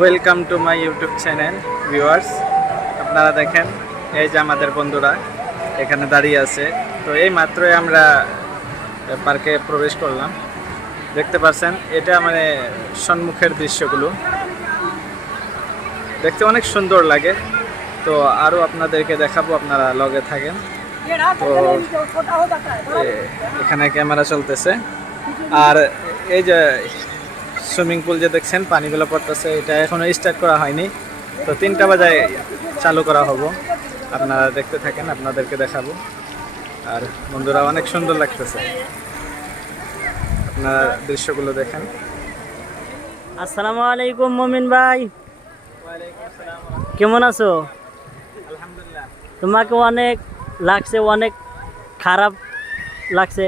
Welcome to my YouTube channel viewers. আপনারা দেখেন এই যে আমাদের বন্ধুরা এখানে দাঁড়িয়ে আছে। তো এই মাত্রই আমরা পার্কে প্রবেশ করলাম। দেখতে পাচ্ছেন এটা মানে সম্মুখের দৃশ্যগুলো দেখতে অনেক সুন্দর লাগে। তো আরও আপনাদেরকে দেখাবো, আপনারা লগে থাকেন। তো এখানে ক্যামেরা চলতেছে, আর এই যে সুইমিং পুল যে দেখছেন পানিগুলো পড়তেছে, এটা এখনো স্টার্ট করা হয়নি। তো 3টা বাজায় চালু করা হবো। আপনারা দেখতে থাকেন, আপনাদেরকে দেখাবো। আর বন্ধুরা অনেক সুন্দর লাগতেছে, আপনারা দৃশ্যগুলো দেখেন। আসসালামু আলাইকুম মমিন ভাই, কেমন আছো? আলহামদুলিল্লাহ। তোমাকে অনেক লাগছে, অনেক খারাপ লাগছে।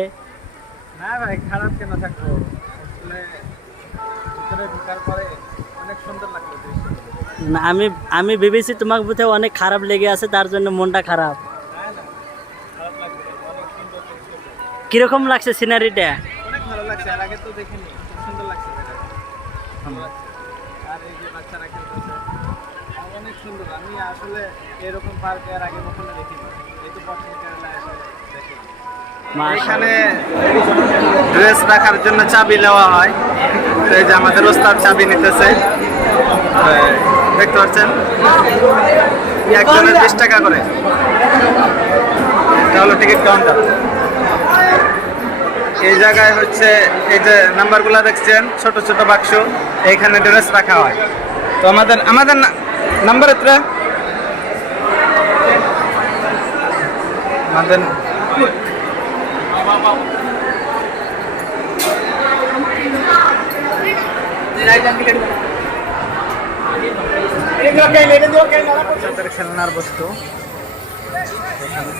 না ভাই, খারাপ কেন থাকবো? আসলে ভিতরে ঢোকার পরে অনেক সুন্দর লাগলো দৃশ্যগুলো। না, আমি ভেবেছি তোমাকে বোধহয় অনেক খারাপ লেগে আছে, তার জন্য মনটা খারাপ। না না, খারাপ লাগবে না, অনেক সুন্দর দৃশ্য। কিরকম লাগছে সিনারিটা? অনেক ভালো লাগছে, আর আগে তো দেখিনি, খুব সুন্দর লাগছে এটা। ভালো লাগছে। আর এই যে বাচ্চারা খেলতেছে অনেক সুন্দর। আমি আসলে এরকম পার্ক এর আগে কখনো দেখিনি। এই তো পশ্চিম কেরালায় এসে দেখি। এখানে ড্রেস রাখার জন্য চাবি নেওয়া হয়। তো এই যে আমাদের ওস্তাদ চাবি নিতেছে, দেখতে পাচ্ছেন। একজনের 20 টাকা করে, এটা হলো টিকিট কাউন্টার। এই জায়গায় হচ্ছে এই যে নাম্বারগুলো দেখছেন, ছোট ছোট বাক্স, এইখানে ড্রেস রাখা হয়। তো আমাদের নাম্বার এত্রে আমাদের খেলনার বস্তু এখানে।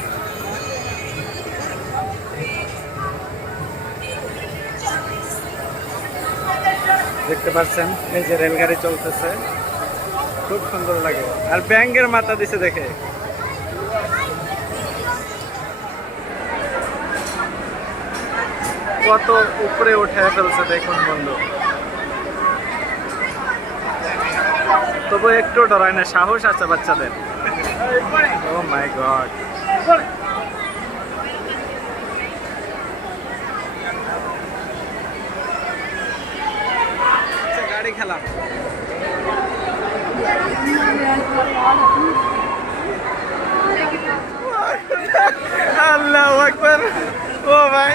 দেখতে পাচ্ছেন এই যে রেলগাড়ি চলতেছে, খুব সুন্দর লাগে। আর ব্যাঙের মাথা দিছে দেখে, কত উপরে উঠে ফেলছে দেখুন বন্ধু। তবু একটু ডরায় না, সাহস আছে বাচ্চাদের। ও মাই গড, গাড়ি খেলা। আল্লাহু আকবার। ও ভাই,